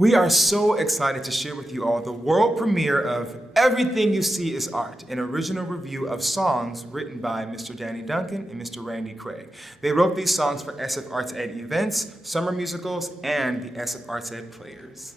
We are so excited to share with you all the world premiere of Everything You See Is Art, an original review of songs written by Mr. Danny Duncan and Mr. Randy Craig. They wrote these songs for SF Arts Ed events, summer musicals, and the SF Arts Ed Players.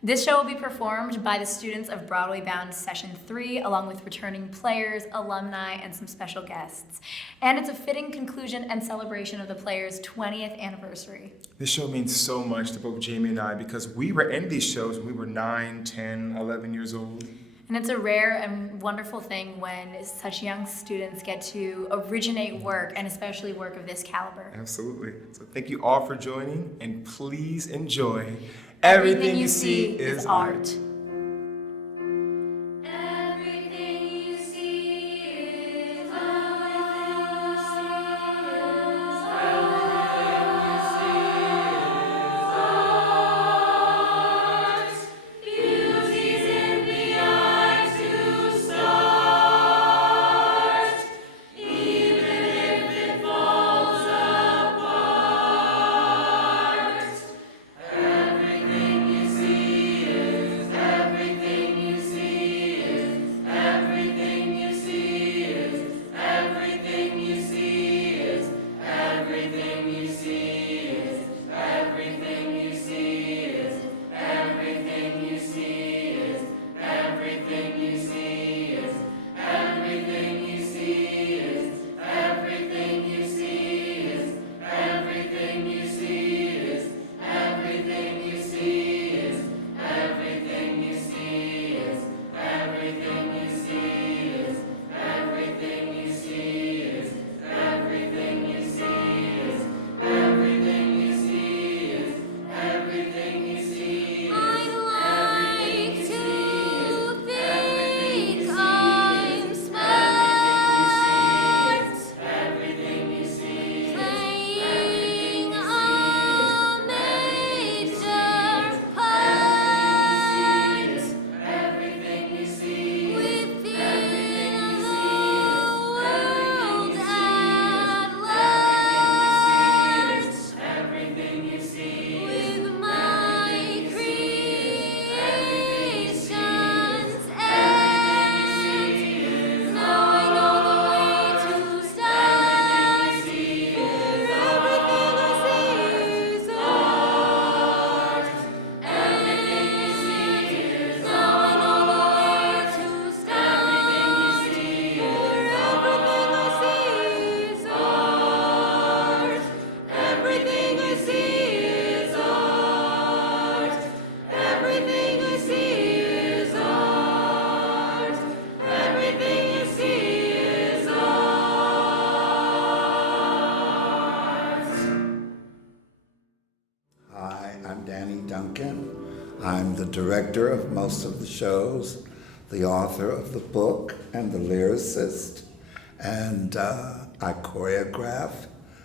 This show will be performed by the students of Broadway Bound Session 3, along with returning players, alumni, and some special guests. And it's a fitting conclusion and celebration of the players' 20th anniversary. This show means so much to both Jamie and I because we were in these shows when we were 9, 10, 11 years old. And it's a rare and wonderful thing when such young students get to originate work, and especially work of this caliber. Absolutely. So thank you all for joining, and please enjoy Everything You See Is Art. I'm the director of most of the shows, the author of the book, and the lyricist. And I choreograph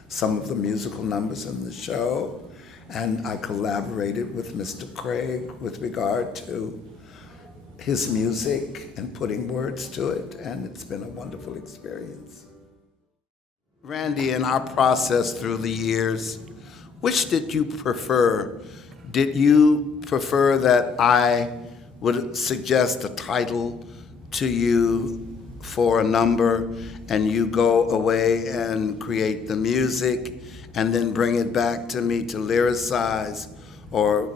some of the musical numbers in the show. And I collaborated with Mr. Craig with regard to his music and putting words to it. And it's been a wonderful experience. Randy, in our process through the years, which did you prefer? Did you prefer that I would suggest a title to you for a number and you go away and create the music and then bring it back to me to lyricize, or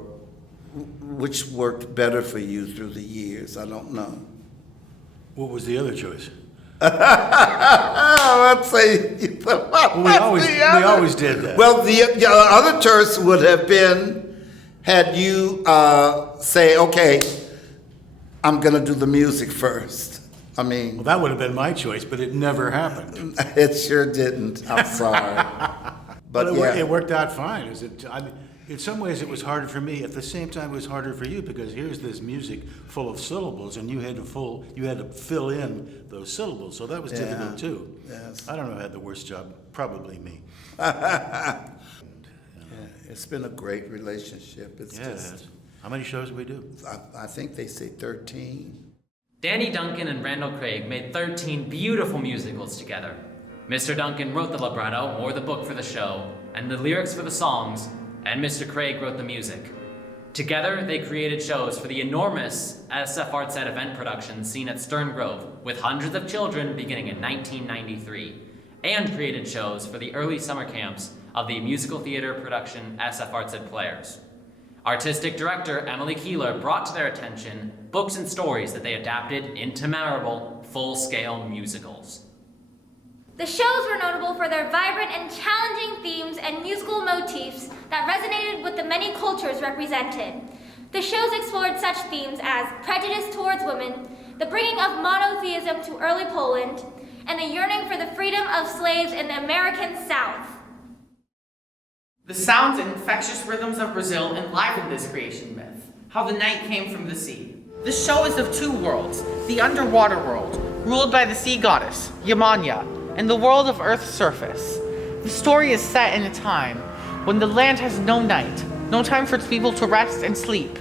which worked better for you through the years? I don't know. What was the other choice? Let's say we always did that. Well, the other choice would have been had you say, okay, I'm going to do the music first. I mean... Well, that would have been my choice, but it never happened. It sure didn't. I'm sorry. But yeah. It worked out fine. In some ways, it was harder for me. At the same time, it was harder for you because here's this music full of syllables, and you had to fill in those syllables. So that was difficult too. Yes. I don't know who had the worst job. Probably me. It's been a great relationship. It has. How many shows do we do? I think they say 13. Danny Duncan and Randall Craig made 13 beautiful musicals together. Mr. Duncan wrote the libretto, or the book for the show, and the lyrics for the songs, and Mr. Craig wrote the music. Together, they created shows for the enormous SF Arts Ed event productions seen at Stern Grove, with hundreds of children beginning in 1993, and created shows for the early summer camps of the musical theater production SF Arts Ed Players. Artistic director Emily Keeler brought to their attention books and stories that they adapted into memorable, full-scale musicals. The shows were notable for their vibrant and challenging themes and musical motifs that resonated with the many cultures represented. The shows explored such themes as prejudice towards women, the bringing of monotheism to early Poland, and the yearning for the freedom of slaves in the American South. The sounds and infectious rhythms of Brazil enlivened this creation myth, how the night came from the sea. The show is of two worlds, the underwater world, ruled by the sea goddess, Yamanya, and the world of Earth's surface. The story is set in a time when the land has no night, no time for its people to rest and sleep.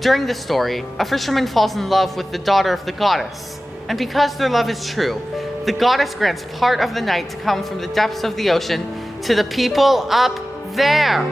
During the story, a fisherman falls in love with the daughter of the goddess, and because their love is true, the goddess grants part of the night to come from the depths of the ocean to the people up there.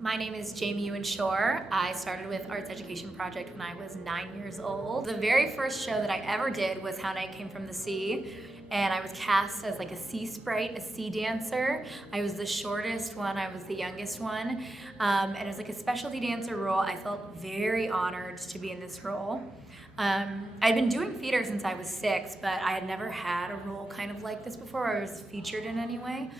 My name is Yuen. I started with Arts Education Project when I was 9 years old. The very first show that I ever did was How Night Came from the Sea, and I was cast as like a sea sprite, a sea dancer. I was the shortest one, I was the youngest one, and it was like a specialty dancer role. I felt very honored to be in this role. I'd been doing theater since I was 6, but I had never had a role kind of like this before, where I was featured in any way.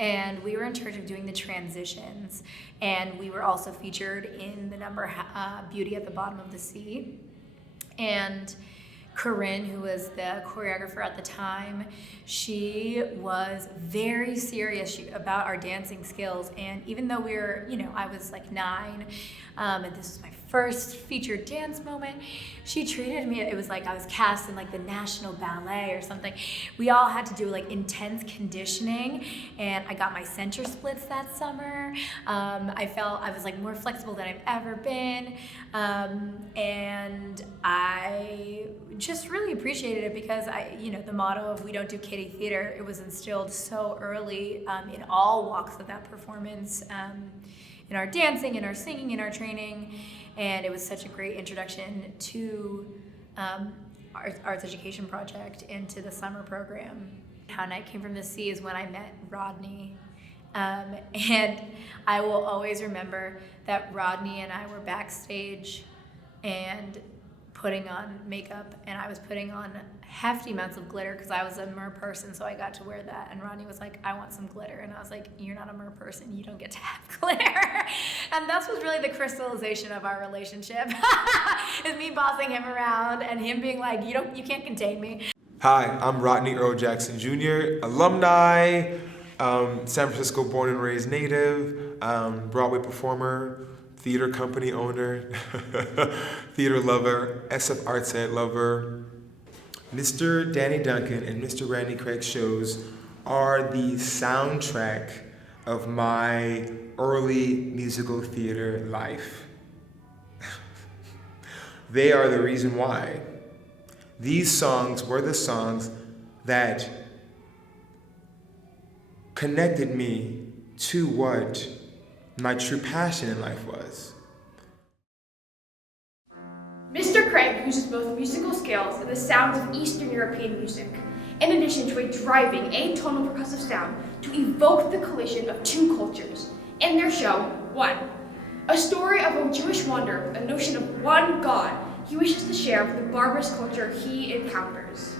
And we were in charge of doing the transitions. And we were also featured in the number Beauty at the Bottom of the Sea. And Corinne, who was the choreographer at the time, she was very serious about our dancing skills. And even though we were, I was like 9, and this was my first featured dance moment, she treated me, it was like I was cast in like the National Ballet or something. We all had to do like intense conditioning, and I got my center splits that summer. I felt I was like more flexible than I've ever been, and I just really appreciated it because the motto of "We don't do kiddie theater," it was instilled so early in all walks of that performance, in our dancing, in our singing, in our training. And it was such a great introduction to Arts Education Project and to the summer program. How Night Came from the Sea is when I met Rodney. And I will always remember that Rodney and I were backstage and putting on makeup, and I was putting on hefty amounts of glitter because I was a mer person, so I got to wear that. And Rodney was like, "I want some glitter," and I was like, "You're not a mer person, you don't get to have glitter." And that was really the crystallization of our relationship. Is me bossing him around and him being like, you can't contain me. Hi, I'm Rodney Earl Jackson Jr., alumni, San Francisco born and raised native, Broadway performer, theater company owner, theater lover, SF Arts Ed lover. Mr. Danny Duncan and Mr. Randy Craig's shows are the soundtrack of my early musical theater life. They are the reason why. These songs were the songs that connected me to what my true passion in life was. Mr. Craig uses both musical scales and the sounds of Eastern European music, in addition to a driving atonal percussive sound to evoke the collision of two cultures. In their show, One, a story of a Jewish wanderer, the notion of one God he wishes to share with the barbarous culture he encounters.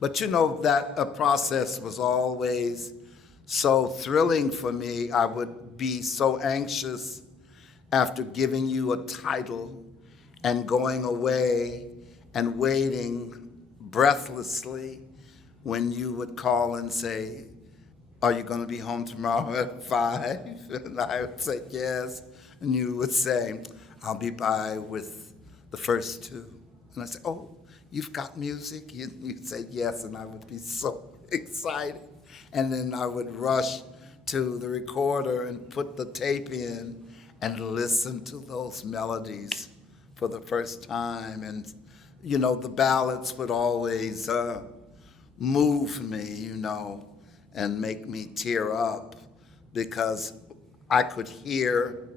But you know, that a process was always so thrilling for me. I would be so anxious after giving you a title and going away and waiting breathlessly when you would call and say, "Are you going to be home tomorrow at 5?" And I would say, "Yes." And you would say, "I'll be by with the first two." And I say, "Oh, you've got music?" You'd say, "Yes," and I would be so excited. And then I would rush to the recorder and put the tape in and listen to those melodies for the first time. And, you know, the ballads would always move me, you know, and make me tear up because I could hear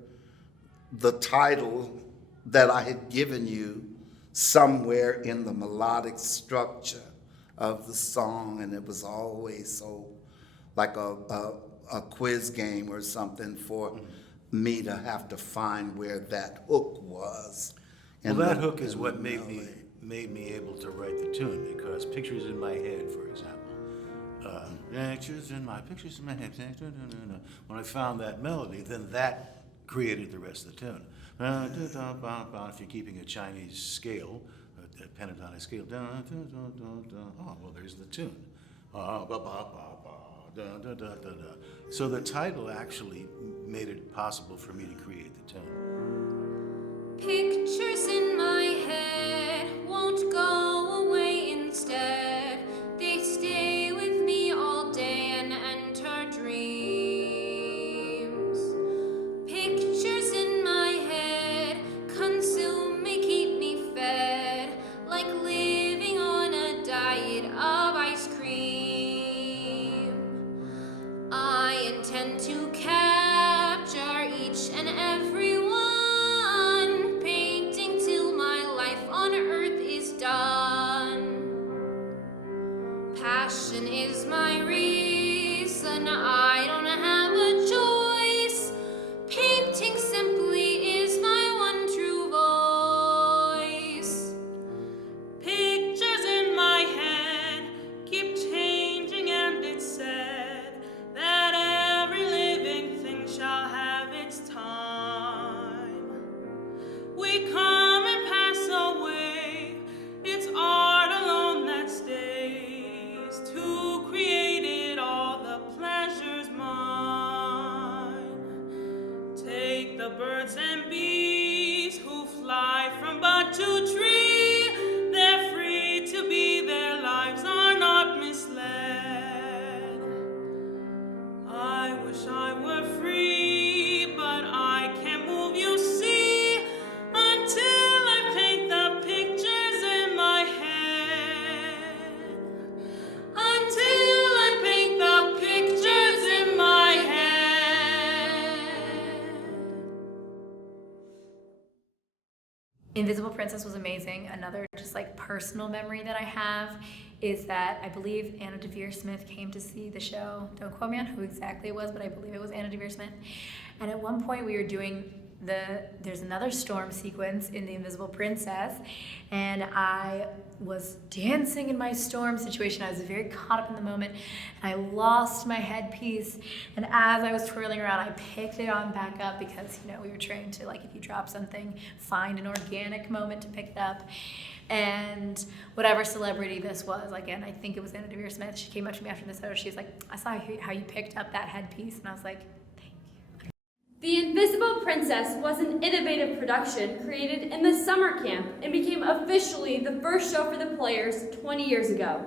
the title that I had given you somewhere in the melodic structure of the song, and it was always so like a quiz game or something for me to have to find where that hook was. Well, that hook is what made me able to write the tune, because Pictures in My Head, for example, pictures in my head, when I found that melody, then that created the rest of the tune. If you're keeping a Chinese scale, a pentatonic scale, oh, well, there's the tune. So the title actually made it possible for me to create the tune. Pictures in my head won't go away instead. They stay with me all day and enter dreams. Pictures in my head consume me, keep me fed, like living on a diet of ice cream. I intend to capture each and every one, painting till my life on earth is done. Passion is my reason, I don't have a choice. Painting simply is my one true voice. Pictures in my head keep changing, and it's said that every living thing shall have its time. We come and pass away, it's art alone that stays. To create it all, the pleasure's mine. Take the birds and bees who fly from bud to tree. They're free to be, their lives are not misled. I wish I were free, but I can't move, you see, until I paint the pictures in my head. Until I paint the pictures in my head. Invisible Princess was amazing. Another just like personal memory that I have is that I believe Anna Devere Smith came to see the show. Don't quote me on who exactly it was, but I believe it was Anna Devere Smith. And at one point we were doing there's another storm sequence in The Invisible Princess, and I was dancing in my storm situation. I was very caught up in the moment, and I lost my headpiece. And as I was twirling around, I picked it on back up because, you know, we were trained to, like, if you drop something, find an organic moment to pick it up. And whatever celebrity this was, again, I think it was Anna Devere Smith, she came up to me after the show. She was like, I saw how you picked up that headpiece, and I was like, The Invisible Princess was an innovative production created in the summer camp and became officially the first show for the players 20 years ago.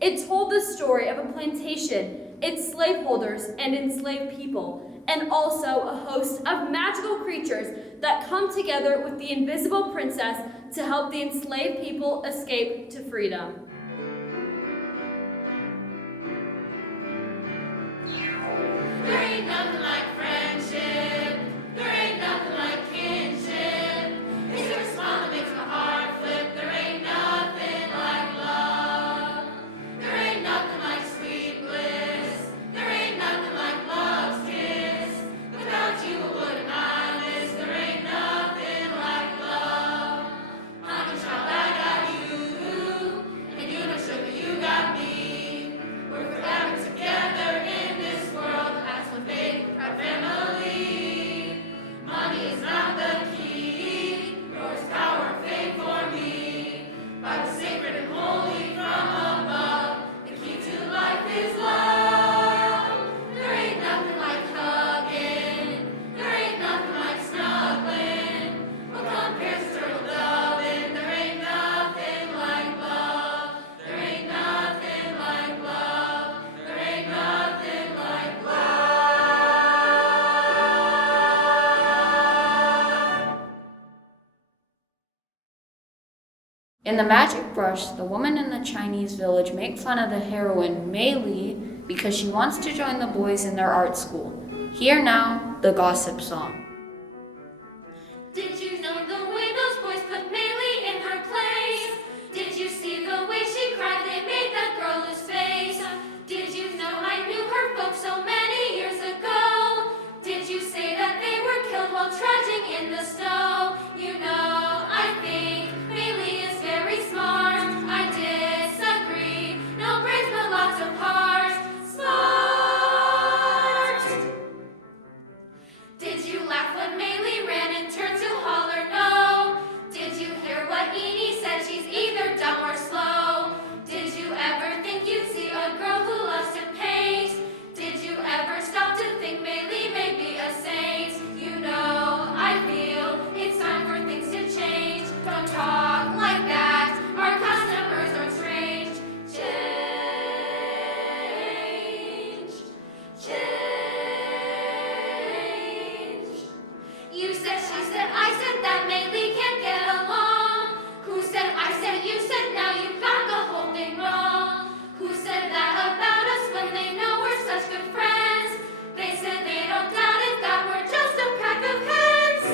It told the story of a plantation, its slaveholders and enslaved people, and also a host of magical creatures that come together with the Invisible Princess to help the enslaved people escape to freedom. There ain't nothing like friendship. There ain't nothing like kinship. It's your smile that makes my heart flip. There ain't nothing like love. There ain't nothing like sweet bliss. There ain't nothing like love's kiss. Without you, what would I miss? There ain't nothing like love. Honey, child, I got you, and you know, sugar, you got me. We're forever together in this world as one big proud family. Money is not the key, nor is power and fame for me. Bible sacred and holy from above, the key to life is love. There ain't nothing like hugging, there ain't nothing like snuggling. What compares to turtle doving? There ain't nothing like love. There ain't nothing like love. There ain't nothing like love. In The Magic Brush, the woman in the Chinese village make fun of the heroine Mei Li because she wants to join the boys in their art school. Hear now the gossip song. Did you know the way those boys put Maylee in her place? Did you see the way she cried? They made that girl lose face. Did you know I knew her folks so many years ago? Did you say that they were killed while trudging in the snow? You know, I think Maylee is very smart. I disagree. No brains but lots of heart. Smart. Did you laugh when Maylee ran and turned to holler no? Did you hear what Edie said? She's either dumb or slow. Did you ever think you'd see a girl who loves to paint? Did you ever stop to think Maylee may be a saint? You know, I feel it's time for things to change. Don't talk like that. Our customers are strange. Change. Change. You said, she said, I said that Maylee can't get along. Who said, I said, you said, now you've got the whole thing wrong. Who said that about us when they know we're such good friends? They said they don't doubt it, that we're just a pack of hens.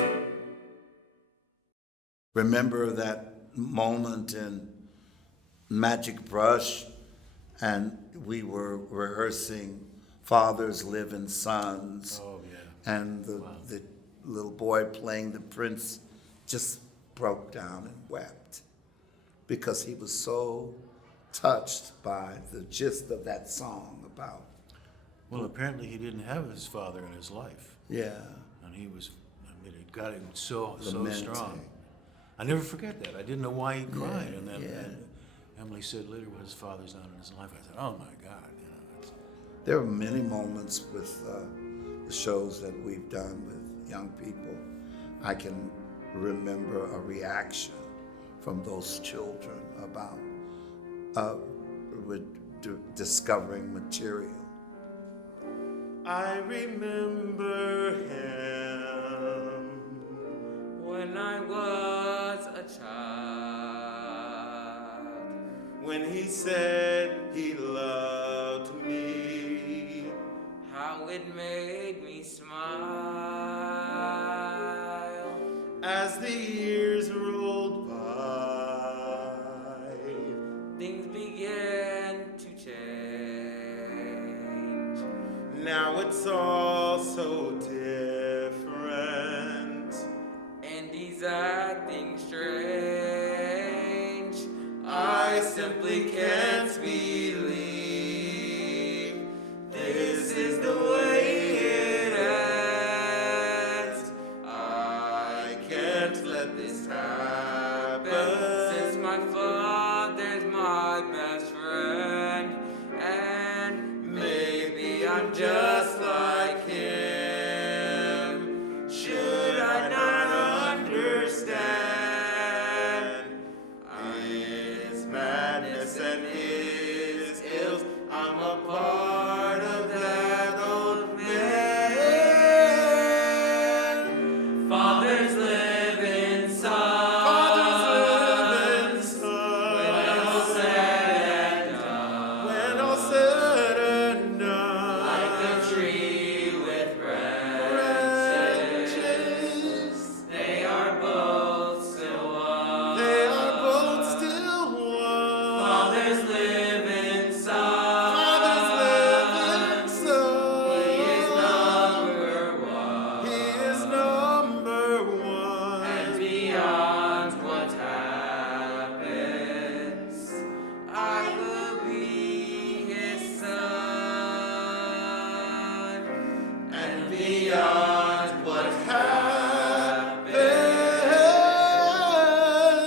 Remember that moment in Magic Brush, and we were rehearsing Fathers Live in Sons. Oh, yeah. And the little boy playing the prince just broke down and wept because he was so touched by the gist of that song about, Well, apparently he didn't have his father in his life. yeah, And he was, I mean, it got him so lamenting. strong. I never forget that. I didn't know why he cried. And then yeah. Emily said later, well, his father's not in his life. I said, oh my God. You know, it's, There are many moments with the shows that we've done with young people. I can remember a reaction from those children about discovering material. I remember him When I was a child, when he said he loved me. how it made me smile. As the years rolled by, Things began it's all so different. And he's acting strange. I simply can't believe this is the way it ends. I can't let this happen. Since my father's my best friend, and Maybe I'm just like him. Should I not understand his madness and his ills? I'm a part of that old man. fathers live in sons. Fathers live in When all sons. said and done, When all said and done, like the tree with branches, branches, they are both still one. they are both still one. Fathers live in sons. Fathers live in He is sons. number one. He is number one. And beyond what happens, I will be his son. And beyond what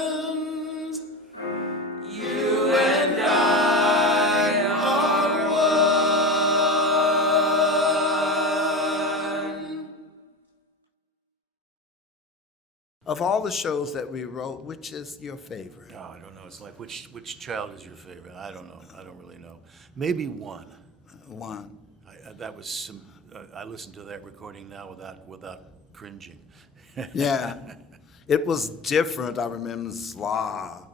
happens, you and I are one. Of all the shows that we wrote, which is your favorite? Oh, I don't know. It's like which child is your favorite? I don't know. I don't really know. Maybe one. One. That was some. I listened to that recording now without cringing. Yeah. It was different. I remember Slaw,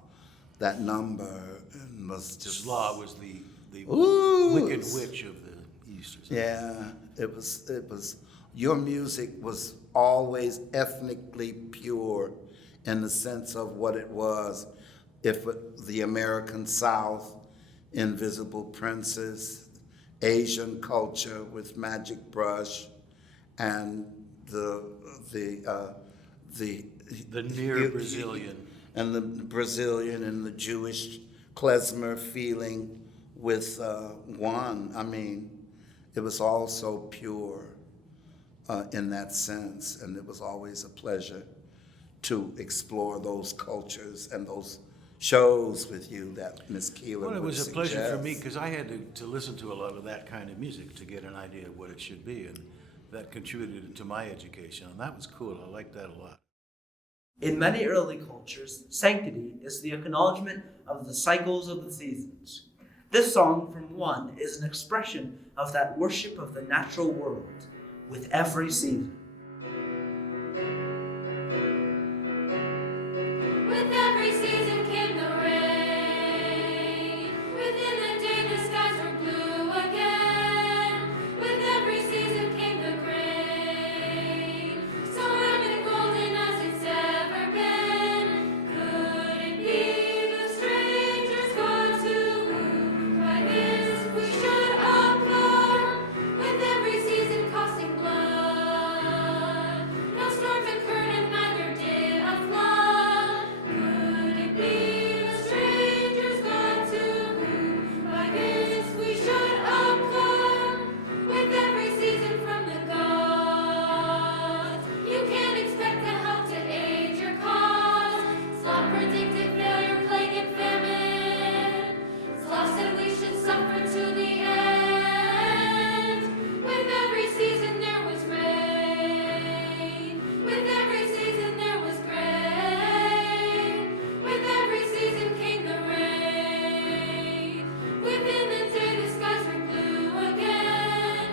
that number, and was just. Slaw was the Ooh, wicked it's- witch of the East. Or something. Yeah, it was, your music was always ethnically pure in the sense of what it was. If the American South, Invisible Princess, Asian culture with Magic Brush, and the near Brazilian. and the Brazilian and the Jewish klezmer feeling with one. I mean, it was all so pure in that sense, and it was always a pleasure to explore those cultures and those shows with you that Miss Keeler Well, it would was a pleasure for me suggest. because I had to listen to a lot of that kind of music to get an idea of what it should be, and that contributed to my education, and that was cool. I liked that a lot. In many early cultures, sanctity is the acknowledgement of the cycles of the seasons. This song from One is an expression of that worship of the natural world with every season. With every season came the rain. Within the day the skies were blue again. With every season came the grain. So red and golden as it's ever been. Could it be the strangers gone to woo? By this we should applaud. With every season costing blood. No storms occurred and neither did a flood. Could it be the strangers gone to woo? By this we should applaud. With every season from the gods. You can't expect the help to aid your cause. Slaw predicted failure, plague, and famine. Slaw said we should suffer to the end. With every season there was rain. With every season there was grain. With every season came the rain. Within the day the skies were blue again.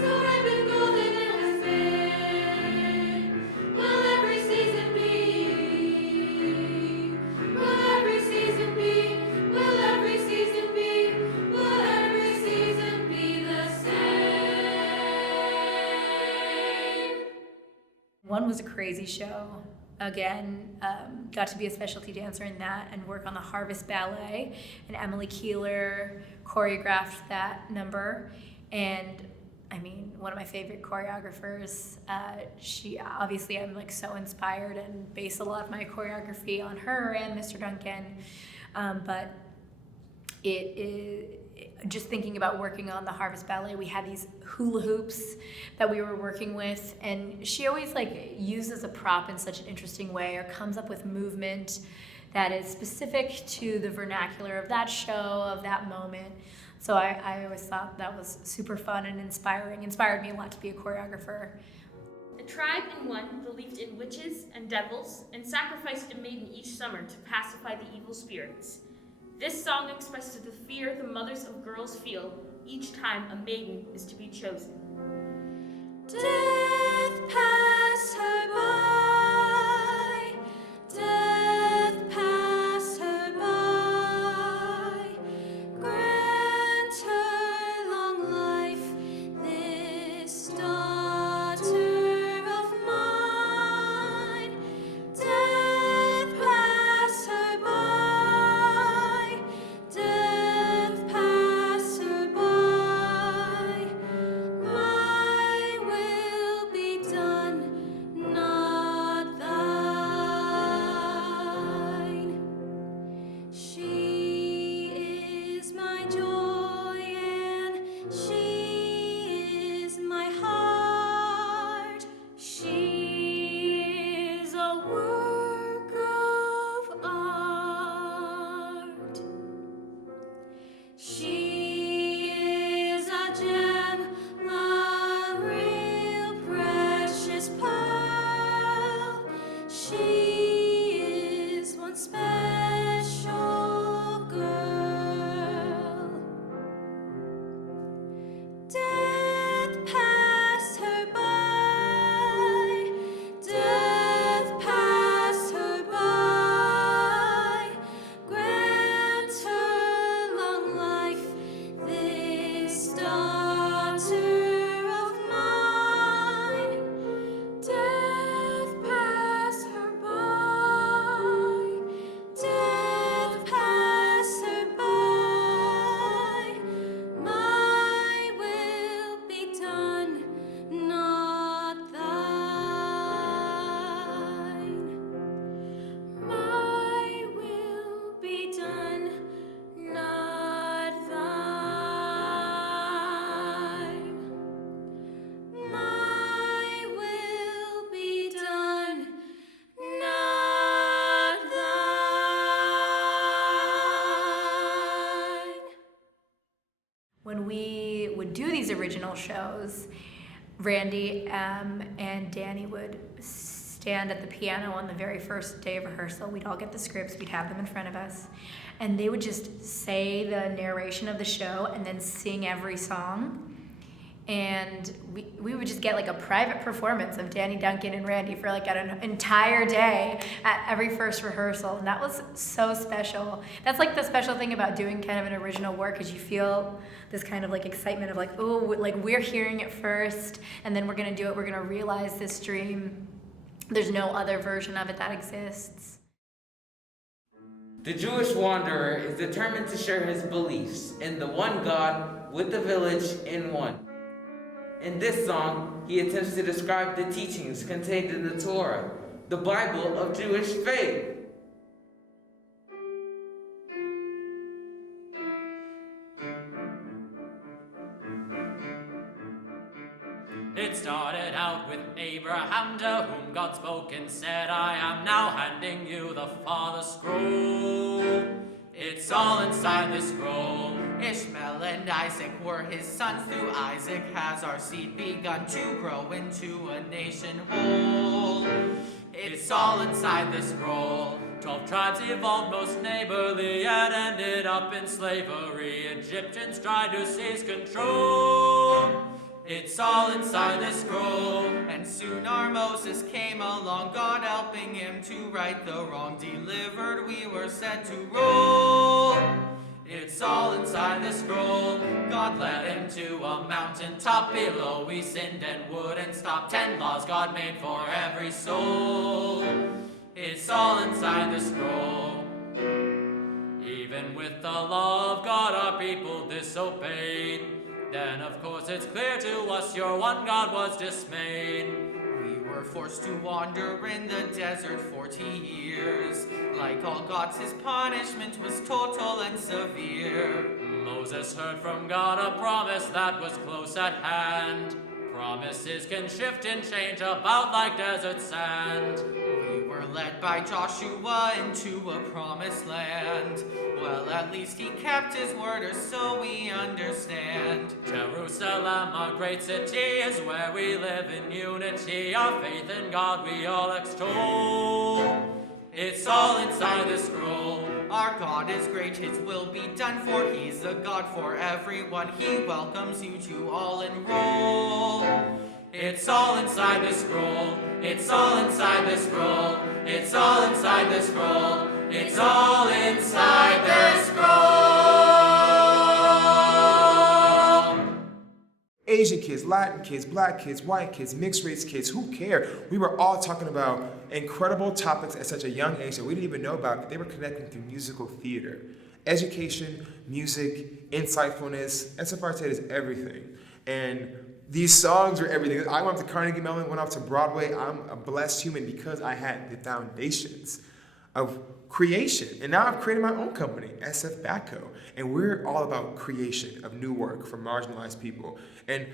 So red and golden it has been. Will every season be? Will every season be? Will every season be? Will every season be the same? One was a crazy show. Again, got to be a specialty dancer in that and work on the Harvest Ballet. And Emily Keeler choreographed that number. And I mean, one of my favorite choreographers. She obviously, I'm like so inspired and base a lot of my choreography on her and Mr. Duncan. But it is just thinking about working on the Harvest Ballet. We had these hula hoops that we were working with, and she always like uses a prop in such an interesting way, or comes up with movement that is specific to the vernacular of that show, of that moment. So I always thought that was super fun and inspired me a lot to be a choreographer. The tribe in Yuen believed in witches and devils and sacrificed a maiden each summer to pacify the evil spirits. This song expresses the fear the mothers of girls feel each time a maiden is to be chosen. Death pass her by, death pass her by, grant her long life, this daughter of mine. Death pass her by, death pass her by, my will be done, not thine. She is my joy and she is my heart. She is a work of art. She is a gem, a real precious pearl. She is one special girl. Death pass her by, death pass her by, grant her long life, this daughter of mine. Death pass her by, death pass her by, my will be done, not thine. My will be done, not thine. My will be done, not thine. When we would do these original shows, Randy and Danny would stand at the piano on the very first day of rehearsal. We'd all get the scripts, we'd have them in front of us, and they would just say the narration of the show and then sing every song. And we would just get like a private performance of Danny Duncan and Randy for like an entire day at every first rehearsal, and that was so special. That's like the special thing about doing kind of an original work, is you feel this kind of like excitement of like, oh, like we're hearing it first, and then we're gonna do it, we're gonna realize this dream. There's no other version of it that exists. The Jewish wanderer is determined to share his beliefs in the one God with the village in one. In this song, he attempts to describe the teachings contained in the Torah, the Bible of Jewish faith. It started out with Abraham, to whom God spoke and said, I am now handing you the Father's scroll. It's all inside the scroll. Ishmael and Isaac were his sons. Through Isaac has our seed begun to grow into a nation whole. It's all inside the scroll. 12 tribes evolved most neighborly, yet ended up in slavery. Egyptians tried to seize control. It's all inside the scroll. And soon our Moses came along, God helping him to right the wrong. Delivered, we were set to roll. It's all inside the scroll. God led him to a mountain top. Below we sinned and wouldn't stop. 10 laws God made for every soul. It's all inside the scroll. Even with the law of God, our people disobeyed. Then of course it's clear to us your one God was dismayed. We were forced to wander in the desert 40 years. Like all gods, his punishment was total and severe. Moses heard from God a promise that was close at hand. Promises can shift and change about like desert sand. We were led by Joshua into a promised land. Well, at least he kept his word, or so we understand. Jerusalem, a great city, is where we live in unity. Our faith in God we all extol. It's all inside the scroll. Our God is great, his will be done, for he's a God for everyone. He welcomes you to all enroll. It's all inside the scroll. It's all inside the scroll. It's all inside the scroll. It's all inside the scroll. Asian kids, Latin kids, black kids, white kids, mixed race kids, who care? We were all talking about incredible topics at such a young age that we didn't even know about, but they were connecting through musical theater. Education, music, insightfulness, SFR said is everything. And these songs are everything. I went up to Carnegie Mellon, went up to Broadway. I'm a blessed human because I had the foundations of creation. And now I've created my own company, SF Backco. And we're all about creation of new work for marginalized people. And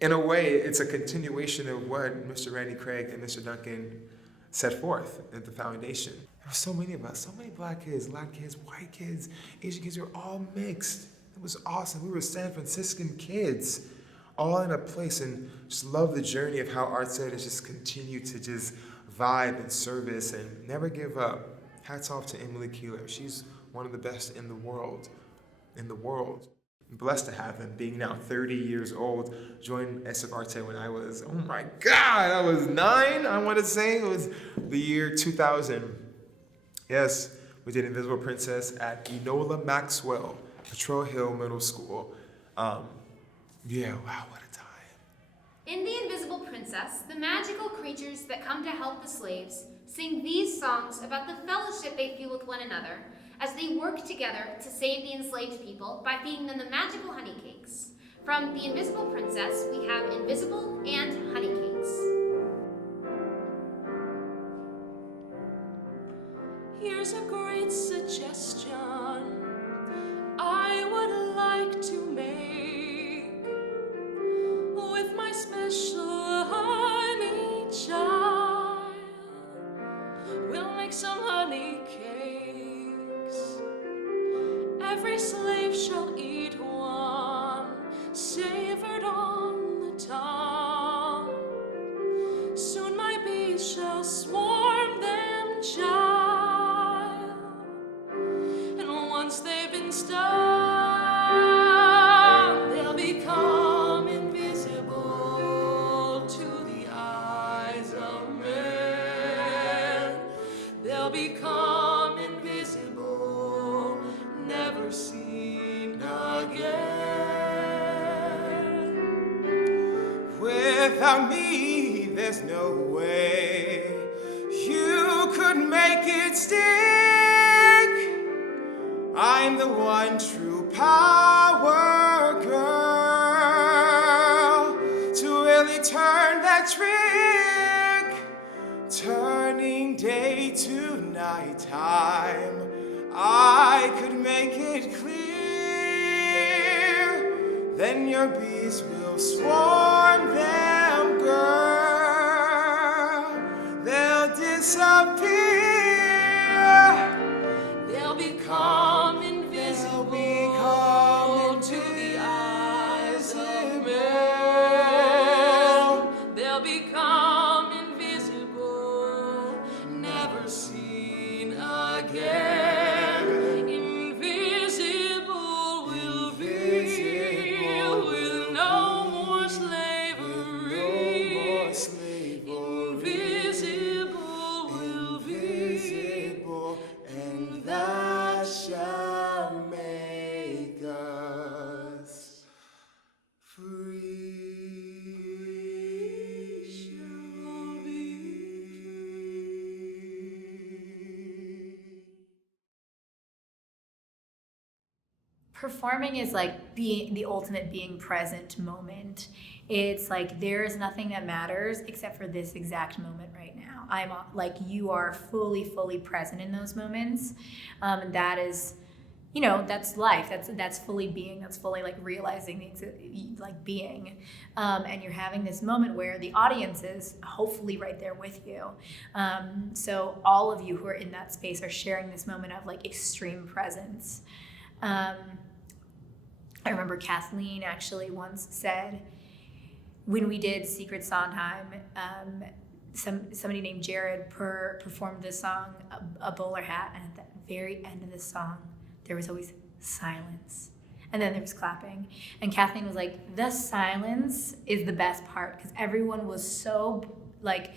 in a way, it's a continuation of what Mr. Randy Craig and Mr. Duncan set forth at the foundation. There were so many of us, so many black kids, Latin kids, white kids, Asian kids, we were all mixed. It was awesome. We were San Franciscan kids, all in a place, and just love the journey of how Art Said has just continued to just vibe and service and never give up. Hats off to Emily Keeler. She's one of the best in the world. I'm blessed to have him, being now 30 years old, joined SF Arte when I was, oh my God, I was 9, I want to say. It was the year 2000. Yes, we did Invisible Princess at Enola Maxwell, Patrol Hill Middle School. Yeah, wow, what a time. In The Invisible Princess, the magical creatures that come to help the slaves sing these songs about the fellowship they feel with one another as they work together to save the enslaved people by feeding them the magical honey cakes. From The Invisible Princess, we have Invisible and Honey Cakes. Here's a great suggestion I would like to make with my special honey child. We'll make some honey cakes. Every slave shall eat one, savored on the tongue. Soon my bees shall swarm them, child. And once they've been stung, they'll become invisible to the eyes of men. They'll become invisible, never seen again. Without me, there's no way you could make it stick. I'm the one true power girl to really turn that trick, turning day to nighttime. I could make it clear, then your bees will swarm them, girl. They'll disappear. They'll become invisible to the eyes of men. They'll become invisible, never seen again. Invisible will feel with no more slavery. Invisible will be, and that shall make us free. Performing is like being the ultimate being present moment. It's like there is nothing that matters except for this exact moment right now. I'm like, you are fully present in those moments. And that is, you know, that's life. That's fully being. That's fully like realizing like being. And you're having this moment where the audience is hopefully right there with you. So all of you who are in that space are sharing this moment of like extreme presence. I remember Kathleen actually once said, when we did Secret Sondheim, somebody named Jared performed this song, a bowler hat, and at the very end of the song, there was always silence. And then there was clapping. And Kathleen was like, the silence is the best part, because everyone was so, like,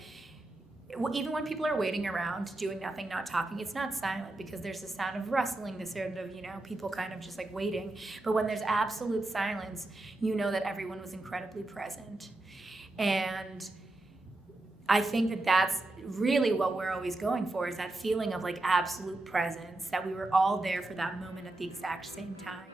even when people are waiting around, doing nothing, not talking, it's not silent because there's the sound of rustling, the sound of, you know, people kind of just like waiting. But when there's absolute silence, you know that everyone was incredibly present. And I think that that's really what we're always going for, is that feeling of like absolute presence, that we were all there for that moment at the exact same time.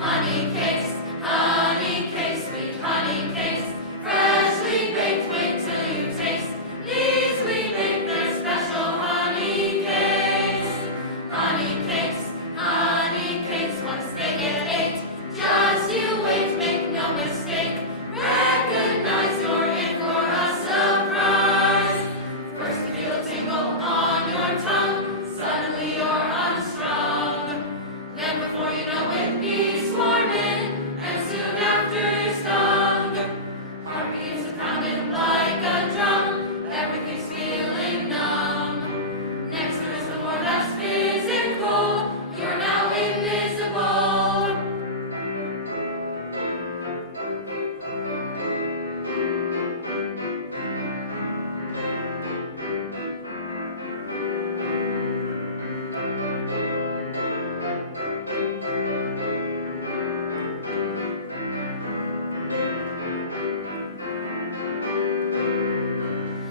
Honey cakes, sweet honey cakes, freshly baked, wait till you taste. These we make their special honey cakes. Honey cakes, once they get baked, just you wait, make no mistake. Recognize you're in for a surprise. First you feel a tingle on your tongue, suddenly you're unstrung. Then before you know it, bees swarm in, and soon after you're stung. Heart begins to pound in like a drum, everything's feeling numb. Next there is the more that's physical, you're now invisible.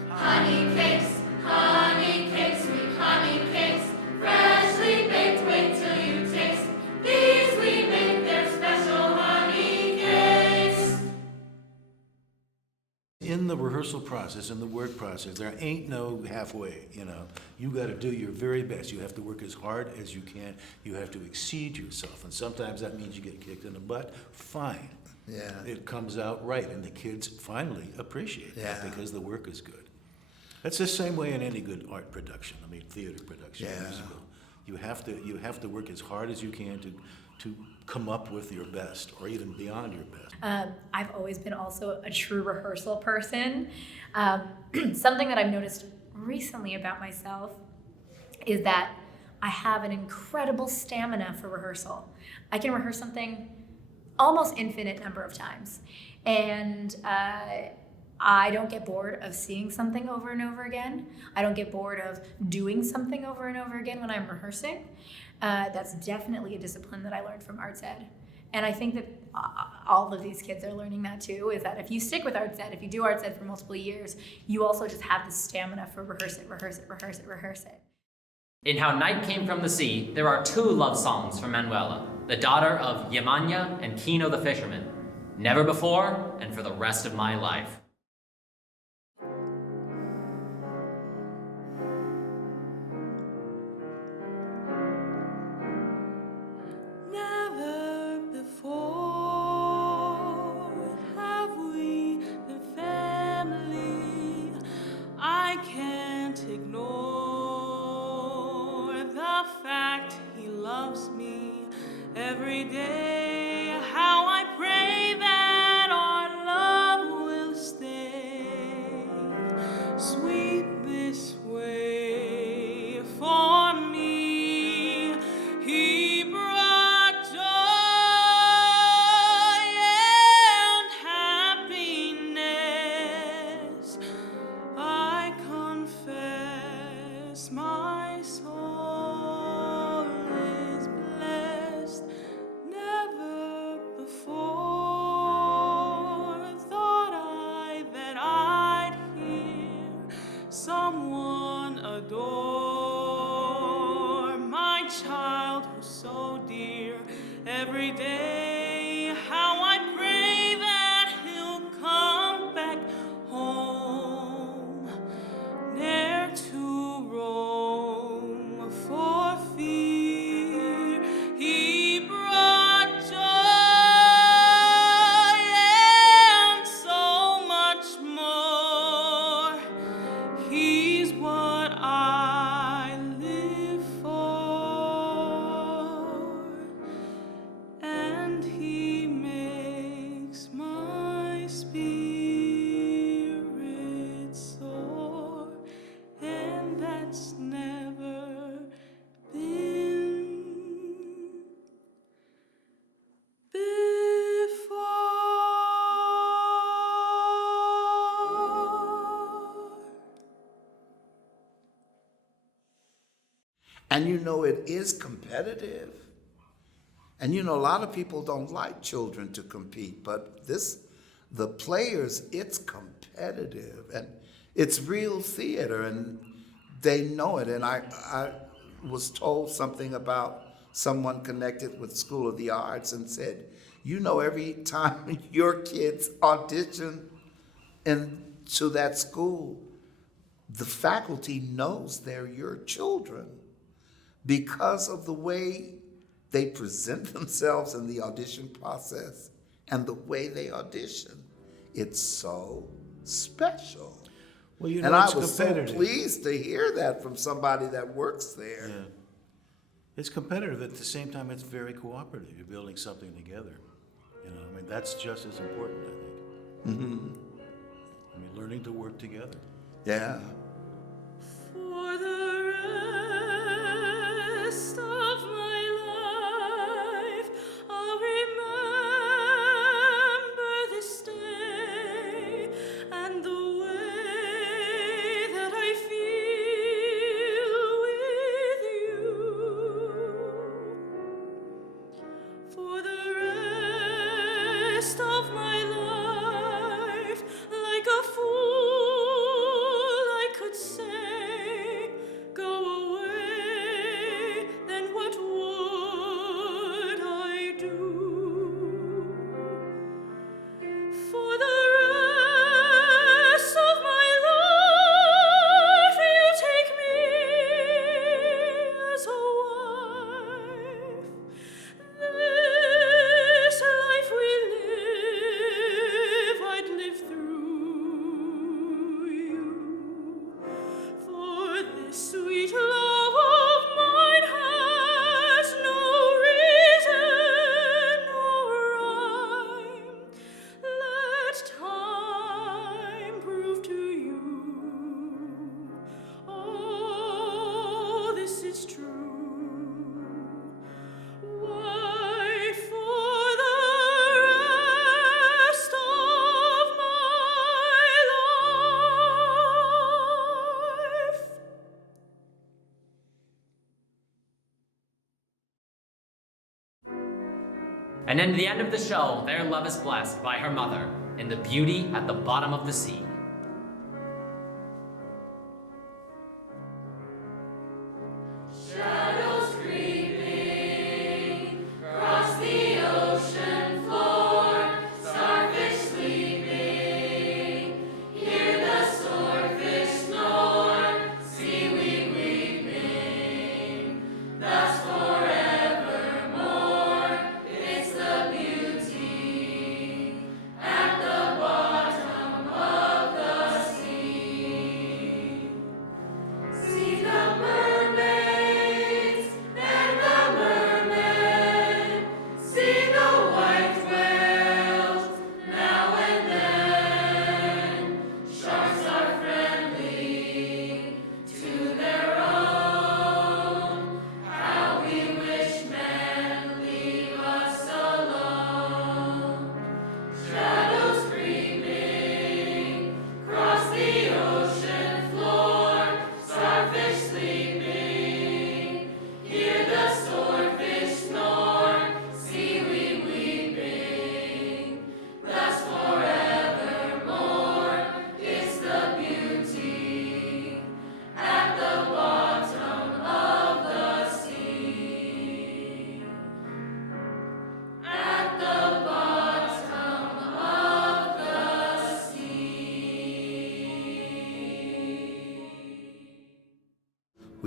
Honey cakes, sweet honey cakes, freshly baked, wait till you taste. These we make their special honey cakes. In the rehearsal process, in the work process, there ain't no halfway, you know. You got to do your very best. You have to work as hard as you can. You have to exceed yourself. And sometimes that means you get kicked in the butt. Fine. Yeah. It comes out right, and the kids finally appreciate that because the work is good. That's the same way in any good art production. I mean, theater production, musical. You have to work as hard as you can to come up with your best, or even beyond your best. I've always been also a true rehearsal person. Something that I've noticed recently about myself is that I have an incredible stamina for rehearsal. I can rehearse something almost infinite number of times. And I don't get bored of seeing something over and over again. I don't get bored of doing something over and over again when I'm rehearsing. That's definitely a discipline that I learned from arts ed. And I think that all of these kids are learning that too, is that if you stick with arts ed, if you do arts ed for multiple years, you also just have the stamina for rehearse it. In How Night Came from the Sea, there are two love songs from Manuela, the daughter of Yemanya and Kino the fisherman. Never before, and for the rest of my life. Never before have we been family. I can't ignore the fact he loves me every day. How I pray that our love will stay. every day. How I pray that he'll come back home, ne'er to roam for fear. He brought joy and so much more. He's what I live for, and he makes my spirit soar, and that's never been before. And you know it is competitive. And you know, a lot of people don't like children to compete, but the players, it's competitive and it's real theater and they know it. And I was told something about someone connected with School of the Arts and said, you know, every time your kids audition into that school, the faculty knows they're your children because of the way they present themselves in the audition process and the way they audition. It's so special. Well, you know, and I it's was so competitive. pleased to hear that from somebody that works there. Yeah. It's competitive. At the same time, it's very cooperative. You're building something together. You know, I mean, that's just as important, I think. Mm-hmm. I mean, learning to work together. Yeah. For the rest of my life, I'll remember this day and the way that I feel with you. For the rest of my life, like a fool, I could say, go away, then what would I do? For the rest of my life, you take me as a wife. This life we live, I'd live through you. For this sweet love of mine has no reason nor rhyme. Let time prove to you all this is true. Why, for the rest of my life. And in the end of the show, their love is blessed by her mother in the beauty at the bottom of the sea. Shadows creeping across the ocean floor, starfish sleeping, hear the swordfish snore, seaweed weeping, thus forevermore. It's the beauty at the bottom of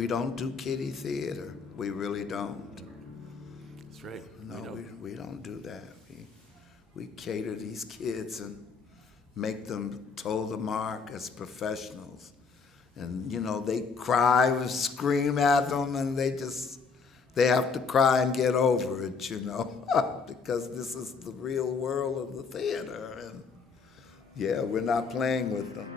We don't do kiddie theater. We really don't. That's right. No, we don't do that. We cater these kids and make them toe the mark as professionals. And, you know, they cry, we scream at them, and they have to cry and get over it, you know, because this is the real world of the theater. And, yeah, we're not playing with them.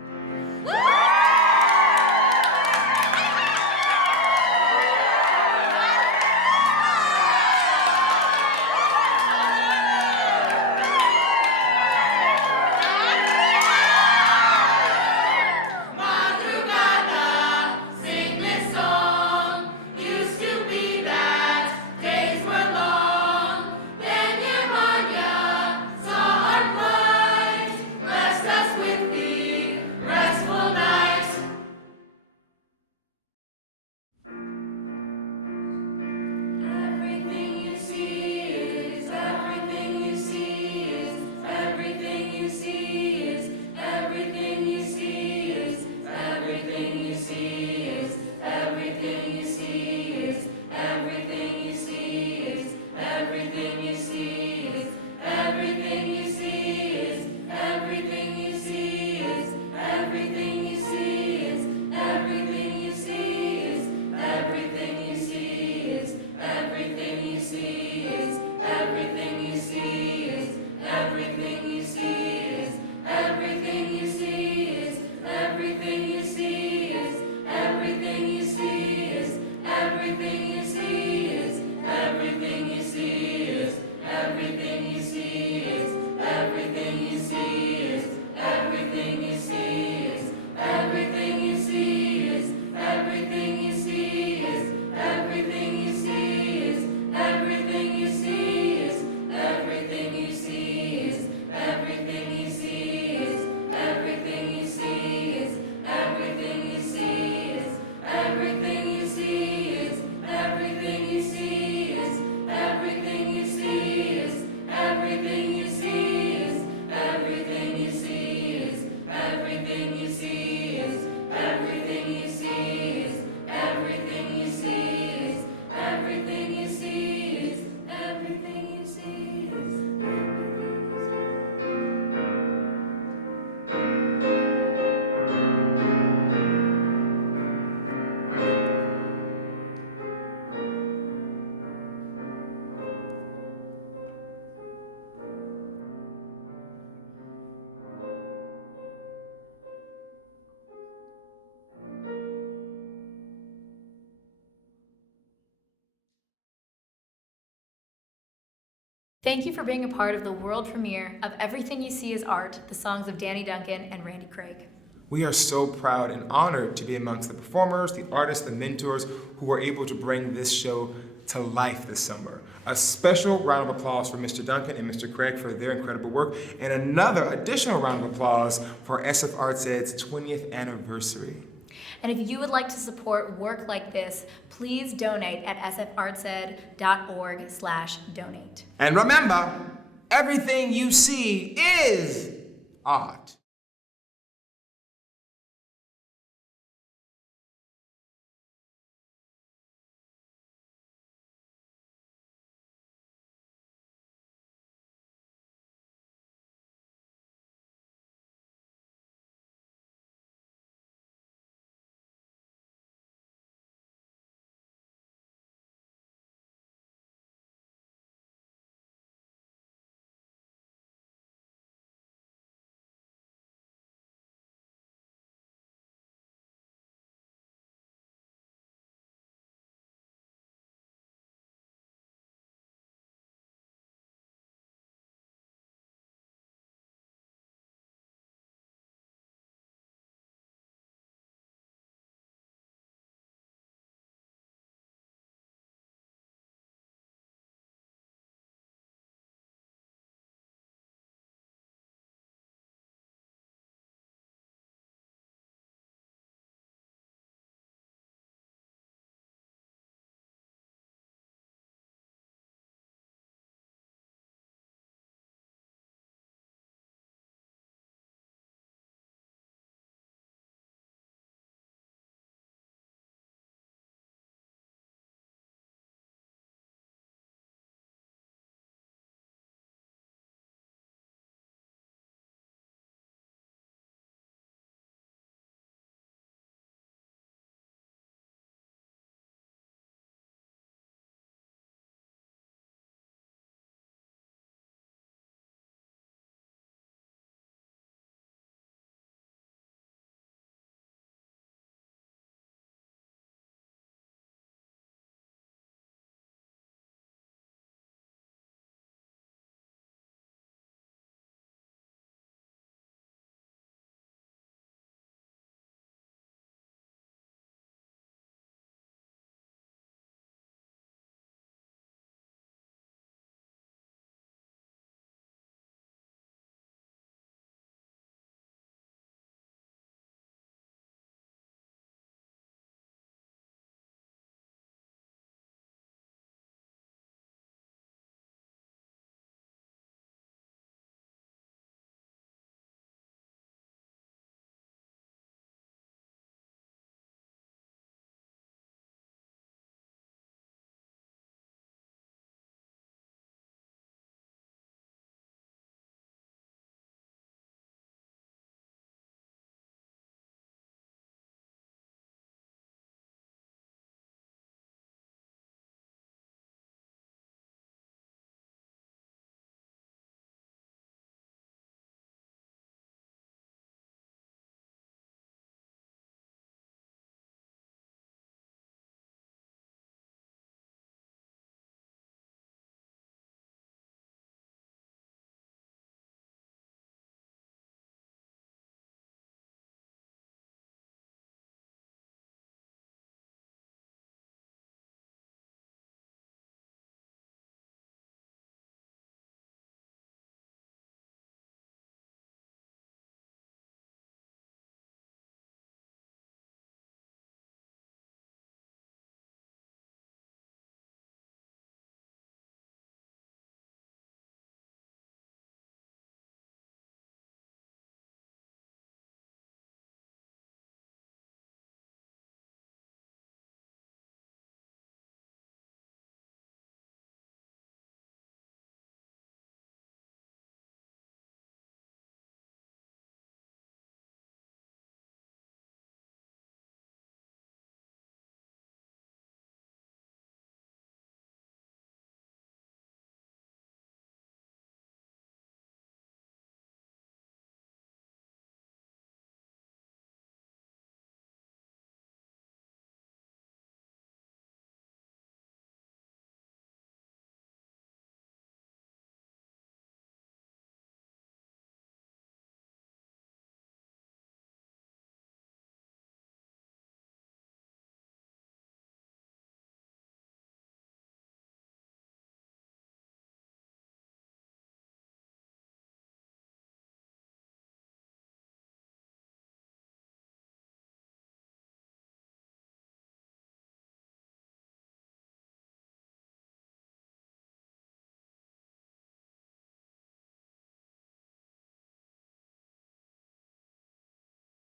Thank you for being a part of the world premiere of Everything You See Is Art, the songs of Danny Duncan and Randy Craig. We are so proud and honored to be amongst the performers, the artists, the mentors who were able to bring this show to life this summer. A special round of applause for Mr. Duncan and Mr. Craig for their incredible work, and another additional round of applause for SF Arts Ed's 20th anniversary. And if you would like to support work like this, please donate at sfartsed.org/donate. And remember, everything you see is art.